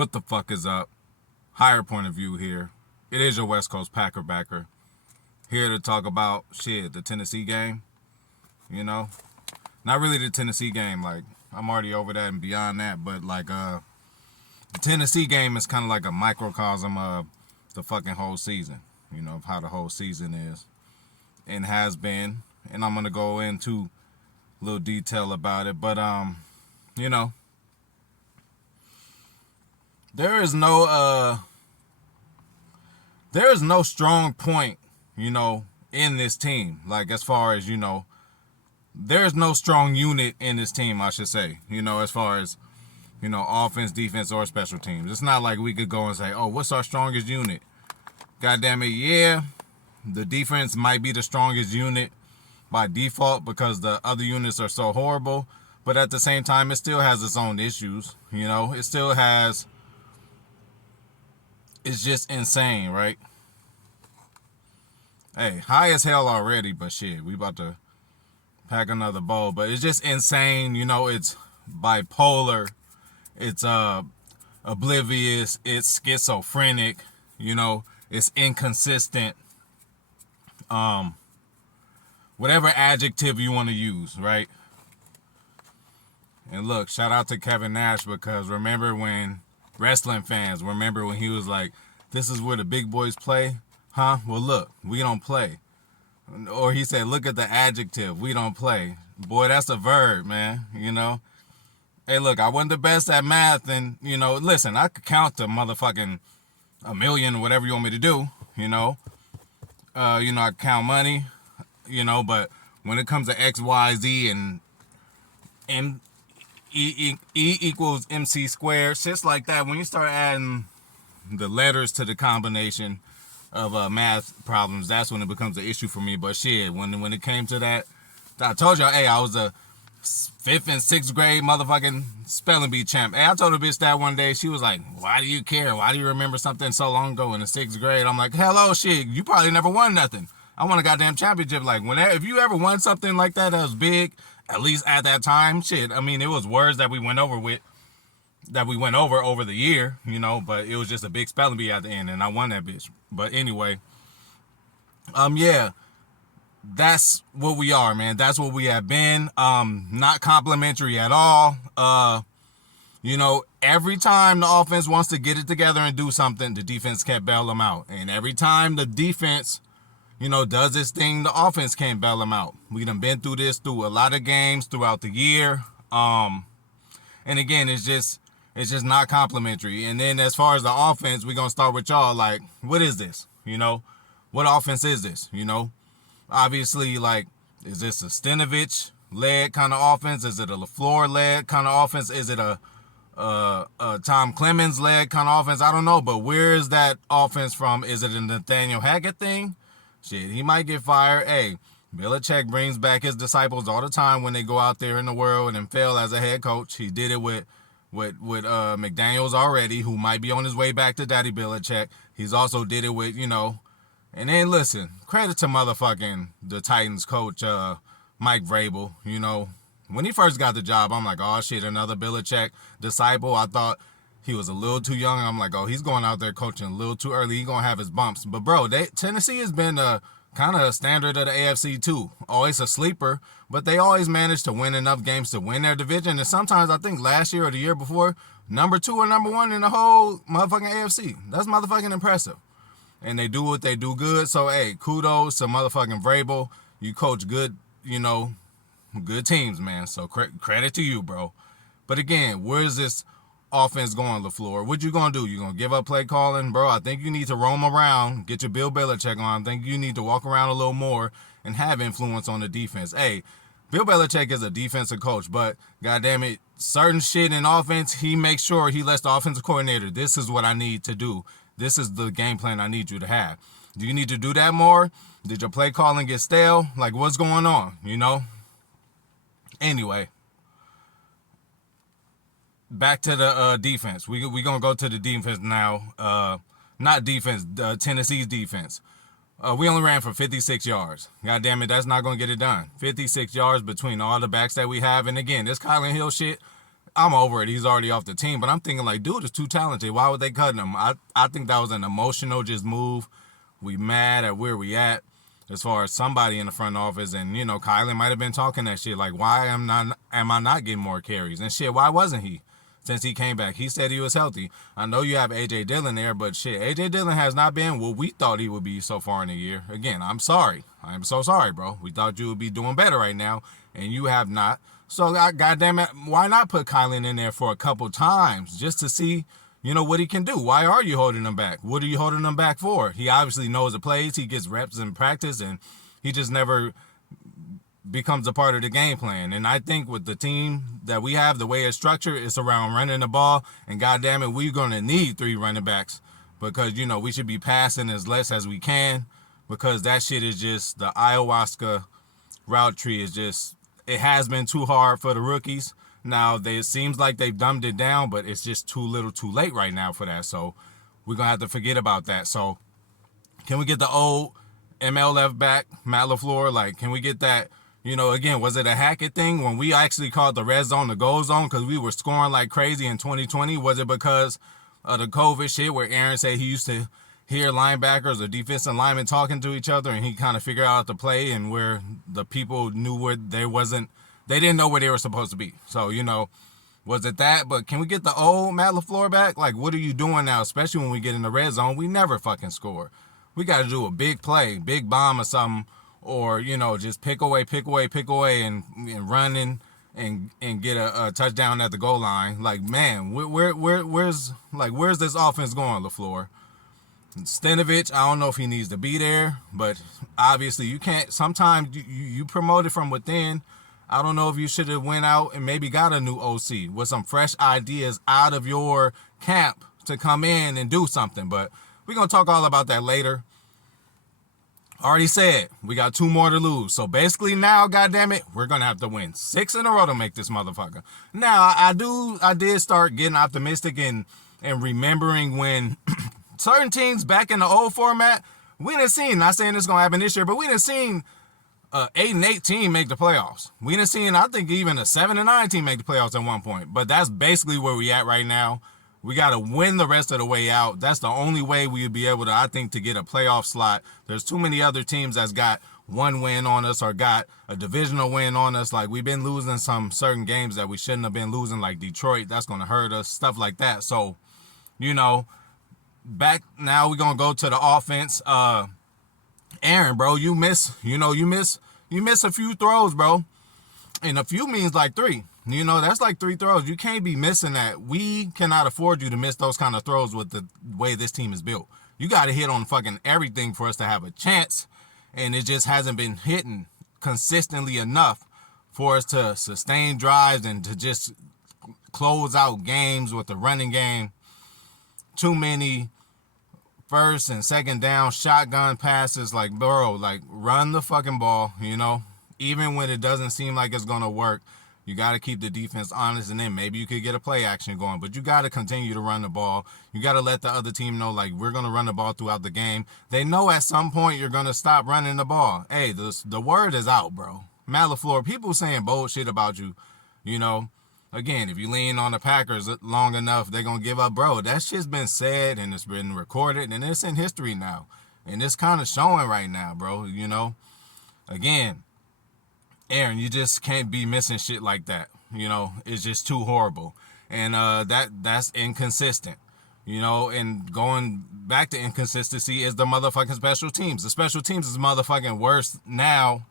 What the fuck is up? Higher point of view here. It is your West Coast Packer backer. Here to talk about the Tennessee game. You know? Not really the Tennessee game, like I'm already over that and beyond that, but the Tennessee game is kind of like a microcosm of the fucking whole season, of how the whole season is and has been. And I'm gonna go into a little detail about it, but there is no strong point, in this team. Like as far as, there's no strong unit in this team, I should say, as far as, offense, defense, or special teams. It's not like we could go and say, oh, what's our strongest unit? God damn it, yeah, the defense might be the strongest unit by default because the other units are so horrible. But at the same time, it still has its own issues, It still has... It's just insane, right? Hey, high as hell already, but shit, we about to pack another bowl. But it's just insane, it's bipolar, it's oblivious, it's schizophrenic, it's inconsistent. Whatever adjective you want to use, right? And look, shout out to Kevin Nash, because remember when wrestling fans, remember when he was like, this is where the big boys play? Huh? Well, look, we don't play. Or he said, look at the adjective, we don't play. Boy, that's a verb, man, Hey, look, I wasn't the best at math, and, listen, I could count to motherfucking a million or whatever you want me to do, I count money, but when it comes to X, Y, Z, and E equals MC squared, shit's like that. When you start adding the letters to the combination of math problems, that's when it becomes an issue for me. But shit, when it came to that, I told y'all, hey, I was a 5th and 6th grade motherfucking spelling bee champ. Hey, I told a bitch that one day. She was like, why do you care? Why do you remember something so long ago in the 6th grade? I'm like, hello, shit, you probably never won nothing. I won a goddamn championship. Like, if you ever won something like that was big, at least at that time, shit, I mean, it was words that we went over over the year, but it was just a big spelling bee at the end, and I won that bitch. But anyway, yeah, that's what we are, man. That's what we have been. Not complimentary at all. Every time the offense wants to get it together and do something, the defense can't bail them out. And every time the defense, does this thing, the offense can't bail them out. We done been through this through a lot of games throughout the year. And again, it's just not complimentary. And then as far as the offense, we're going to start with y'all. Like, what is this? What offense is this? Obviously, like, is this a Stenovich-led kind of offense? Is it a LaFleur-led kind of offense? Is it a Tom Clemens-led kind of offense? I don't know, but where is that offense from? Is it a Nathaniel Hackett thing? Shit, he might get fired. Hey, Belichick brings back his disciples all the time when they go out there in the world and fail as a head coach. He did it with McDaniels already, who might be on his way back to Daddy Belichick. He's also did it with, and then listen, credit to motherfucking the Titans coach, Mike Vrabel. When he first got the job, I'm like, oh shit, another Belichick disciple. I thought he was a little too young. I'm like, oh, he's going out there coaching a little too early. He's going to have his bumps. But, bro, Tennessee has been kind of a standard of the AFC, too. Always a sleeper, but they always manage to win enough games to win their division. And sometimes, I think last year or the year before, number 2 or number 1 in the whole motherfucking AFC. That's motherfucking impressive. And they do what they do good. So, hey, kudos to motherfucking Vrabel. You coach good, good teams, man. So, credit to you, bro. But, again, where's this offense going, LaFleur? What you gonna do? You gonna give up play calling? Bro, I think you need to roam around, get your Bill Belichick on. I think you need to walk around a little more and have influence on the defense. Hey, Bill Belichick is a defensive coach, but goddamn it, certain shit in offense, he makes sure he lets the offensive coordinator, this is what I need to do. This is the game plan I need you to have. Do you need to do that more? Did your play calling get stale? Like, what's going on, Anyway, back to the defense. We're going to go to the defense now. Not defense, Tennessee's defense. We only ran for 56 yards. God damn it, that's not going to get it done. 56 yards between all the backs that we have. And again, this Kylan Hill shit, I'm over it. He's already off the team. But I'm thinking, like, dude is too talented. Why would they cut him? I think that was an emotional just move. We mad at where we at as far as somebody in the front office. And, Kylan might have been talking that shit. Like, why am I not getting more carries? And shit, why wasn't he? Since he came back, he said he was healthy. I know you have A.J. Dillon there, but shit, A.J. Dillon has not been what we thought he would be so far in the year. Again, I'm sorry. I'm so sorry, bro. We thought you would be doing better right now, and you have not. So, goddamn it, why not put Kylan in there for a couple times just to see, what he can do? Why are you holding him back? What are you holding him back for? He obviously knows the plays. He gets reps in practice, and he just never becomes a part of the game plan. And I think with the team that we have, the way it's structured, it's around running the ball. And goddamn it, we're going to need 3 running backs because, we should be passing as less as we can because that shit is just, the ayahuasca route tree is just, it has been too hard for the rookies. Now, it seems like they've dumbed it down, but it's just too little too late right now for that. So we're going to have to forget about that. So can we get the old ML left back, Matt LaFleur? Like, can we get that? Again, was it a Hackett thing when we actually called the red zone the goal zone because we were scoring like crazy in 2020? Was it because of the COVID shit where Aaron said he used to hear linebackers or defensive linemen talking to each other and he kind of figured out the play and where the people knew where they didn't know where they were supposed to be. So, was it that? But can we get the old Matt LaFleur back? Like, what are you doing now, especially when we get in the red zone? We never fucking score. We got to do a big play, big bomb or something. Or, just pick away, and run and get a touchdown at the goal line. Like, man, where's this offense going, LaFleur? Stenovich, I don't know if he needs to be there, but obviously you can't. Sometimes you promote it from within. I don't know if you should have went out and maybe got a new OC with some fresh ideas out of your camp to come in and do something. But we're going to talk all about that later. Already said, we got 2 more to lose. So basically now, goddammit, we're going to have to win 6 in a row to make this motherfucker. Now, I did start getting optimistic and remembering when certain teams back in the old format, we done seen, not saying it's going to happen this year, but we done seen 8-8 team make the playoffs. We done seen, I think, even a 7-9 team make the playoffs at one point. But that's basically where we at right now. We got to win the rest of the way out. That's the only way we would be able to, I think, to get a playoff slot. There's too many other teams that's got 1 win on us or got a divisional win on us. Like, we've been losing some certain games that we shouldn't have been losing, like Detroit. That's going to hurt us, stuff like that. So, back now we're going to go to the offense. Aaron, bro, you miss a few throws, bro. And a few means like 3. That's like 3 throws. You can't be missing that. We cannot afford you to miss those kind of throws with the way this team is built. You got to hit on fucking everything for us to have a chance. And it just hasn't been hitting consistently enough for us to sustain drives and to just close out games with the running game. Too many first and second down shotgun passes. Like, bro, like, run the fucking ball, even when it doesn't seem like it's going to work. You got to keep the defense honest, and then maybe you could get a play action going. But you got to continue to run the ball. You got to let the other team know, like, we're going to run the ball throughout the game. They know at some point you're going to stop running the ball. Hey, the word is out, bro. Matt LaFleur, people saying bullshit about you, Again, if you lean on the Packers long enough, they're going to give up. Bro, that shit's been said, and it's been recorded, and it's in history now. And it's kind of showing right now, bro, Again, Aaron, you just can't be missing shit like that. It's just too horrible. And that's inconsistent. And going back to inconsistency is the motherfucking special teams. The special teams is motherfucking worse now.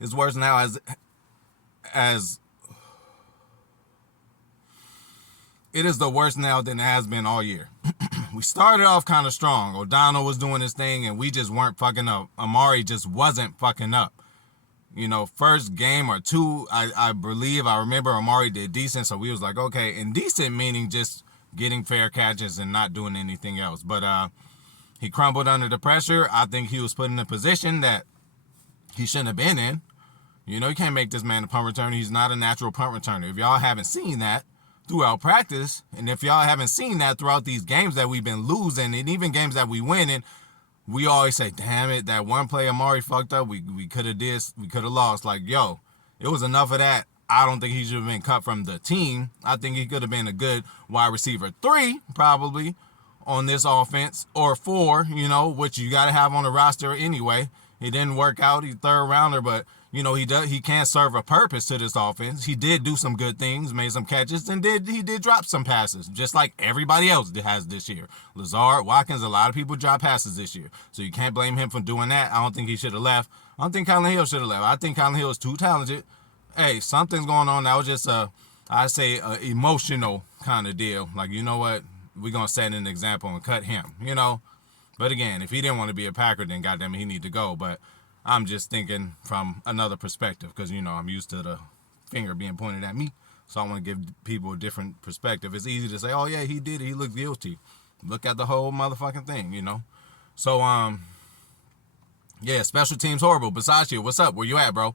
It's worse now as it is the worst now than it has been all year. We started off kind of strong. O'Donnell was doing his thing, and we just weren't fucking up. Amari just wasn't fucking up. First game or 2, I remember Amari did decent, so we was like, okay. And decent meaning just getting fair catches and not doing anything else. But he crumbled under the pressure. I think he was put in a position that he shouldn't have been in. You can't make this man a punt returner. He's not a natural punt returner. If y'all haven't seen that throughout practice, and if y'all haven't seen that throughout these games that we've been losing, and even games that we winning, we always say, damn it, that one play Amari fucked up, we could have lost. Like, yo, it was enough of that. I don't think he should have been cut from the team. I think he could have been a good wide receiver 3, probably, on this offense, or 4, which you got to have on the roster anyway. It didn't work out. He's third rounder, but he can serve a purpose to this offense. He did do some good things, made some catches, and he did drop some passes, just like everybody else has this year. Lazard, Watkins, a lot of people drop passes this year, so you can't blame him for doing that. I don't think he should have left. I don't think Colin Hill should have left. I think Colin Hill is too talented. Hey, something's going on. That was just a emotional kind of deal. Like, you know what? We're going to set an example and cut him, But again, if he didn't want to be a Packer, then goddamn it, he need to go. But I'm just thinking from another perspective because, I'm used to the finger being pointed at me. So I want to give people a different perspective. It's easy to say, oh, yeah, he did it. He looked guilty. Look at the whole motherfucking thing, So, yeah, special teams horrible. Besides you, what's up? Where you at, bro?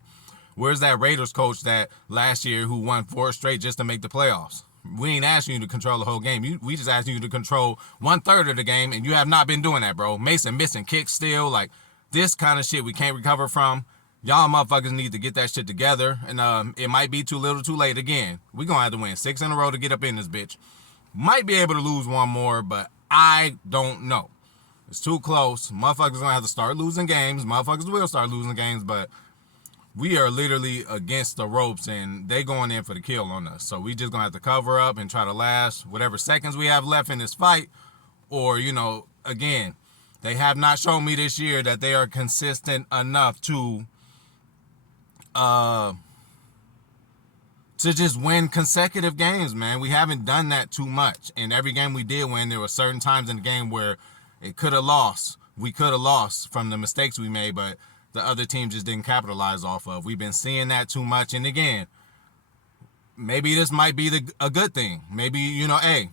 Where's that Raiders coach that last year who won 4 straight just to make the playoffs? We ain't asking you to control the whole game. We just asking you to control 1/3 of the game, and you have not been doing that, bro. Mason missing kicks still. Like, this kind of shit we can't recover from. Y'all motherfuckers need to get that shit together, and it might be too little too late again. We gonna have to win 6 in a row to get up in this bitch. Might be able to lose one more, but I don't know. It's too close. Motherfuckers gonna have to start losing games. Motherfuckers will start losing games, but we are literally against the ropes, and they going in for the kill on us. So we just gonna have to cover up and try to last whatever seconds we have left in this fight. Or, again, they have not shown me this year that they are consistent enough to just win consecutive games, man. We haven't done that too much. And every game we did win, there were certain times in the game where it could have lost. We could have lost from the mistakes we made, but the other team just didn't capitalize off of. We've been seeing that too much. And again, maybe this might be a good thing. Maybe, hey,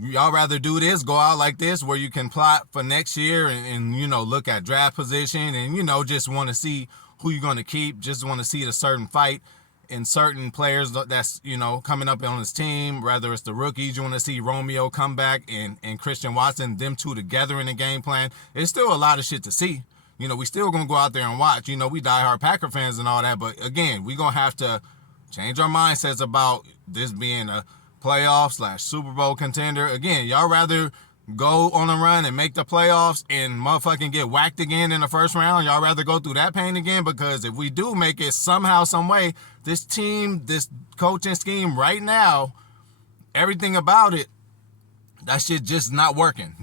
y'all rather do this, go out like this, where you can plot for next year and look at draft position and, just want to see who you're going to keep, just want to see a certain fight in certain players that's, coming up on his team, whether it's the rookies, you want to see Romeo come back and Christian Watson, them two together in the game plan. It's still a lot of shit to see. We still going to go out there and watch. We diehard Packer fans and all that. But, again, we going to have to change our mindsets about this being a playoff / Super Bowl contender. Again, y'all rather go on a run and make the playoffs and motherfucking get whacked again in the first round? Y'all rather go through that pain again? Because if we do make it somehow, some way, this team, this coaching scheme right now, everything about it, that shit just not working,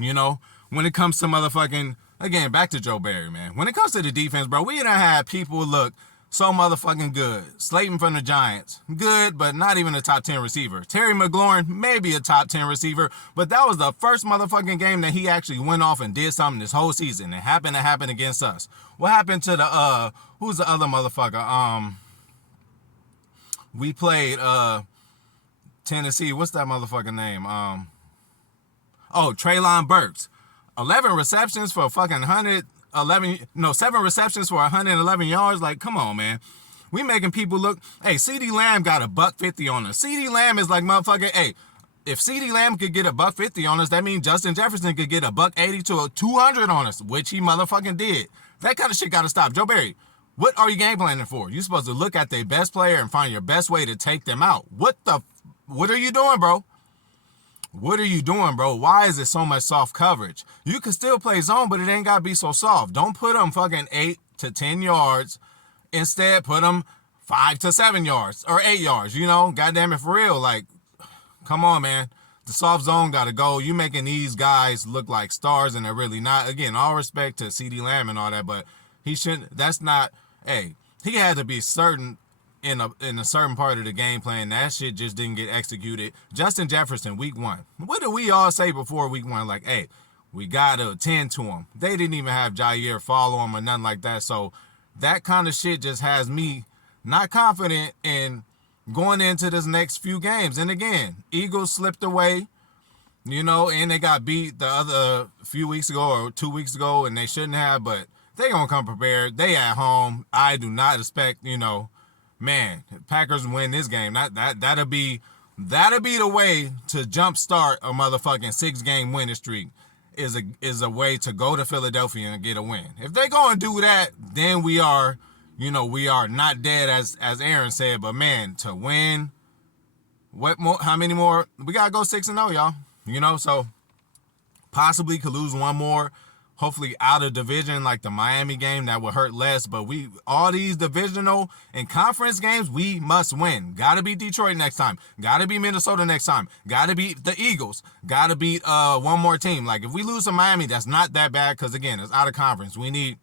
When it comes to motherfucking... Again, back to Joe Barry, man. When it comes to the defense, bro, we done had people look so motherfucking good. Slayton from the Giants, good, but not even a top 10 receiver. Terry McLaurin, maybe a top 10 receiver, but that was the first motherfucking game that he actually went off and did something this whole season. It happened to happen against us. What happened to the, who's the other motherfucker? We played, Tennessee. What's that motherfucking name? Treylon Burks. 11 receptions for fucking 7 receptions for 111 yards. Like, come on, man. We making people look. Hey, CeeDee Lamb got $150 on us. CeeDee Lamb is like, motherfucker, hey, if CeeDee Lamb could get $150 on us, that means Justin Jefferson could get $180 to $200 on us, which he motherfucking did. That kind of shit got to stop. Joe Barry, what are you game planning for? You're supposed to look at their best player and find your best way to take them out. What are you doing, bro? What are you doing, bro? Why is it so much soft coverage? You can still play zone, but it ain't got to be so soft. Don't put them fucking 8 to 10 yards. Instead, put them 5 to 7 yards or 8 yards, Goddamn it, for real. Like, come on, man. The soft zone got to go. You making these guys look like stars, and they're really not. Again, all respect to CeeDee Lamb and all that, but he shouldn't. That's not. Hey, he had to be certain in a certain part of the game plan. That shit just didn't get executed. Justin Jefferson, week 1. What did we all say before week 1? Like, hey, we got to attend to him. They didn't even have Jair follow him or nothing like that. So that kind of shit just has me not confident in going into this next few games. And again, Eagles slipped away, and they got beat the other few weeks ago or 2 weeks ago, and they shouldn't have, but they going to come prepared. They at home. I do not expect, man, Packers win this game. That'll be the way to jumpstart a motherfucking 6-game winning streak. is a way to go to Philadelphia and get a win. If they go and do that, then we are not dead as Aaron said. But man, to win, what more? How many more? We gotta go 6-0, y'all. So possibly could lose one more. Hopefully out of division, like the Miami game, that would hurt less. But all these divisional and conference games, we must win. Gotta beat Detroit next time. Gotta beat Minnesota next time. Gotta beat the Eagles. Gotta beat one more team. Like if we lose to Miami, that's not that bad because again, it's out of conference. We need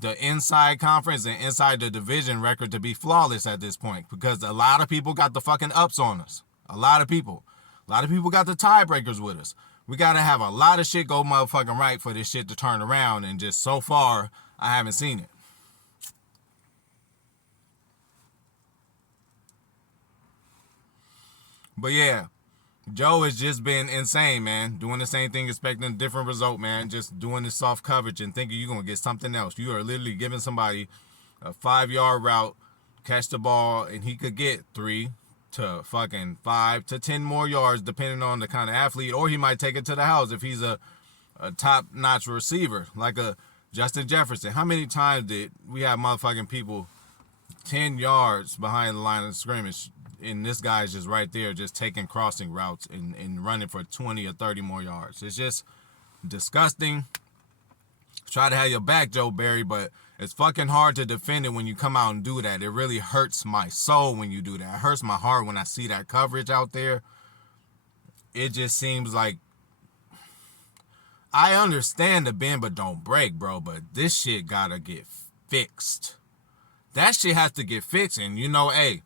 the inside conference and inside the division record to be flawless at this point because a lot of people got the fucking ups on us. A lot of people got the tiebreakers with us. We got to have a lot of shit go motherfucking right for this shit to turn around, and just so far, I haven't seen it. But yeah, Joe has just been insane, man. Doing the same thing, expecting a different result, man. Just doing this soft coverage and thinking you're going to get something else. You are literally giving somebody a 5-yard route, catch the ball, and he could get 3 to fucking 5 to 10 more yards depending on the kind of athlete, or he might take it to the house if he's a top-notch receiver like a Justin Jefferson. How many times did we have motherfucking people 10 yards behind the line of scrimmage and this guy's just right there just taking crossing routes and running for 20 or 30 more yards? It's just disgusting. Try to have your back, Joe Barry, but it's fucking hard to defend it when you come out and do that. It really hurts my soul when you do that. It hurts my heart when I see that coverage out there. It just seems like I understand the bend but don't break, bro, but this shit gotta get fixed. That shit has to get fixed, and hey,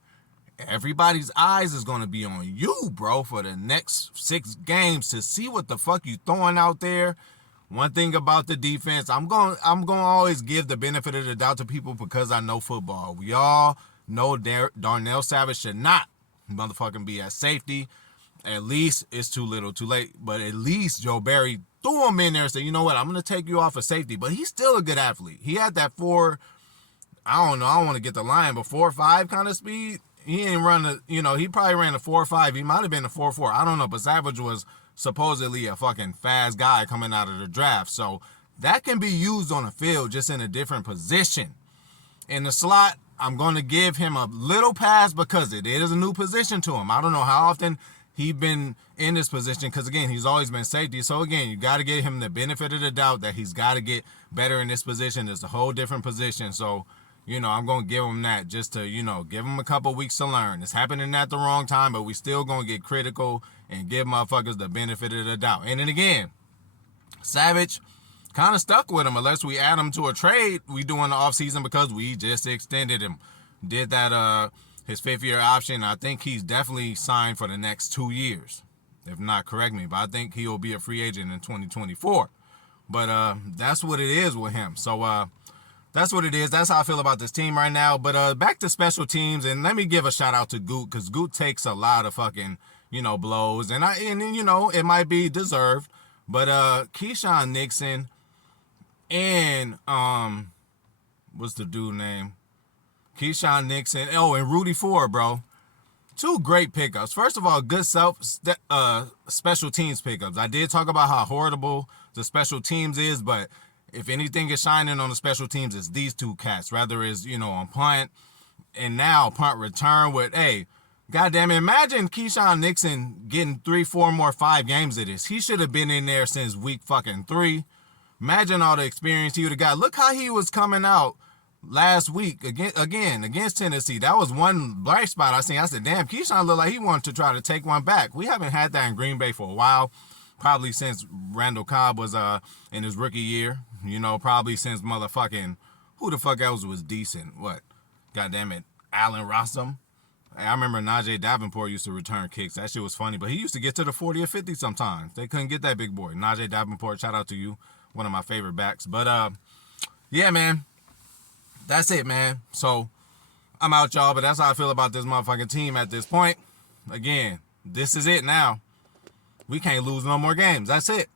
everybody's eyes is gonna be on you, bro, for the next 6 games to see what the fuck you throwing out there. One thing about the defense, I'm going to always give the benefit of the doubt to people because I know football. We all know Darnell Savage should not motherfucking be at safety. At least it's too little, too late. But at least Joe Barry threw him in there and said, you know what, I'm going to take you off of safety. But he's still a good athlete. He had that 4, I don't know, I don't want to get the line, but 4.5 kind of speed. He ain't run he probably ran a 4.5. He might have been a 4.4. I don't know, but Savage was supposedly a fucking fast guy coming out of the draft. So that can be used on the field just in a different position. In the slot, I'm going to give him a little pass because it is a new position to him. I don't know how often he's been in this position because, again, he's always been safety. So, again, you got to give him the benefit of the doubt that he's got to get better in this position. It's a whole different position. So, I'm going to give him that just to, give him a couple weeks to learn. It's happening at the wrong time, but we still going to get critical and give motherfuckers the benefit of the doubt. And then again, Savage kind of stuck with him unless we add him to a trade we do in the offseason because we just extended him. Did that his 5th-year option. I think he's definitely signed for the next 2 years. If not, correct me, but I think he'll be a free agent in 2024. But that's what it is with him. So that's what it is. That's how I feel about this team right now. But back to special teams, and let me give a shout out to Goot because Goot takes a lot of fucking blows, and it might be deserved, but Keyshawn Nixon and what's the dude name? Keyshawn Nixon, and Rudy Ford, bro. 2 great pickups. First of all, good special teams pickups. I did talk about how horrible the special teams is, but if anything is shining on the special teams, it's these 2 cats. Rather is on punt and now punt return with goddamn it, imagine Keyshawn Nixon getting 3, 4 more 5 games of this. He should have been in there since week fucking 3. Imagine all the experience he would have got. Look how he was coming out last week again against Tennessee. That was one bright spot I seen. I said, damn, Keyshawn looked like he wanted to try to take one back. We haven't had that in Green Bay for a while. Probably since Randall Cobb was in his rookie year. Probably since motherfucking, who the fuck else was decent? What? Goddamn it, Allen Rossum. I remember Najee Davenport used to return kicks. That shit was funny, but he used to get to the 40 or 50 sometimes. They couldn't get that big boy. Najee Davenport, shout out to you. One of my favorite backs. But, yeah, man. That's it, man. So, I'm out, y'all, but that's how I feel about this motherfucking team at this point. Again, this is it now. We can't lose no more games. That's it.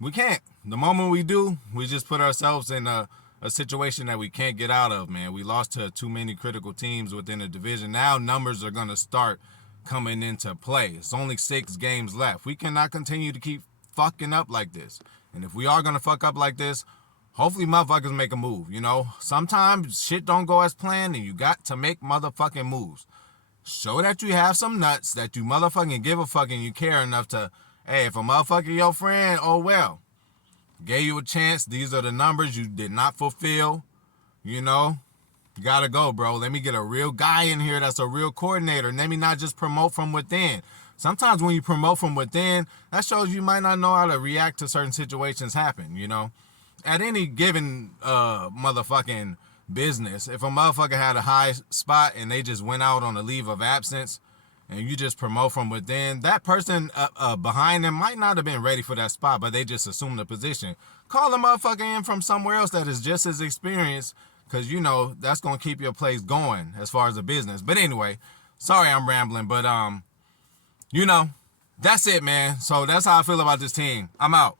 We can't. The moment we do, we just put ourselves in a situation that we can't get out of, man. We lost to too many critical teams within the division. Now numbers are going to start coming into play. It's only 6 games left. We cannot continue to keep fucking up like this. And if we are going to fuck up like this, hopefully motherfuckers make a move, you know? Sometimes shit don't go as planned and you got to make motherfucking moves. Show that you have some nuts, that you motherfucking give a fuck and you care enough to, hey, if a motherfucker your friend, oh well. Gave you a chance. These are the numbers you did not fulfill. You know, you gotta go, bro. Let me get a real guy in here that's a real coordinator. Let me not just promote from within. Sometimes when you promote from within, that shows you might not know how to react to certain situations happen, you know. At any given motherfucking business, if a motherfucker had a high spot and they just went out on a leave of absence and you just promote from within, that person behind them might not have been ready for that spot, but they just assumed the position. Call the motherfucker in from somewhere else that is just as experienced, because, you know, that's going to keep your place going as far as the business. But anyway, sorry I'm rambling, but, you know, that's it, man. So that's how I feel about this team. I'm out.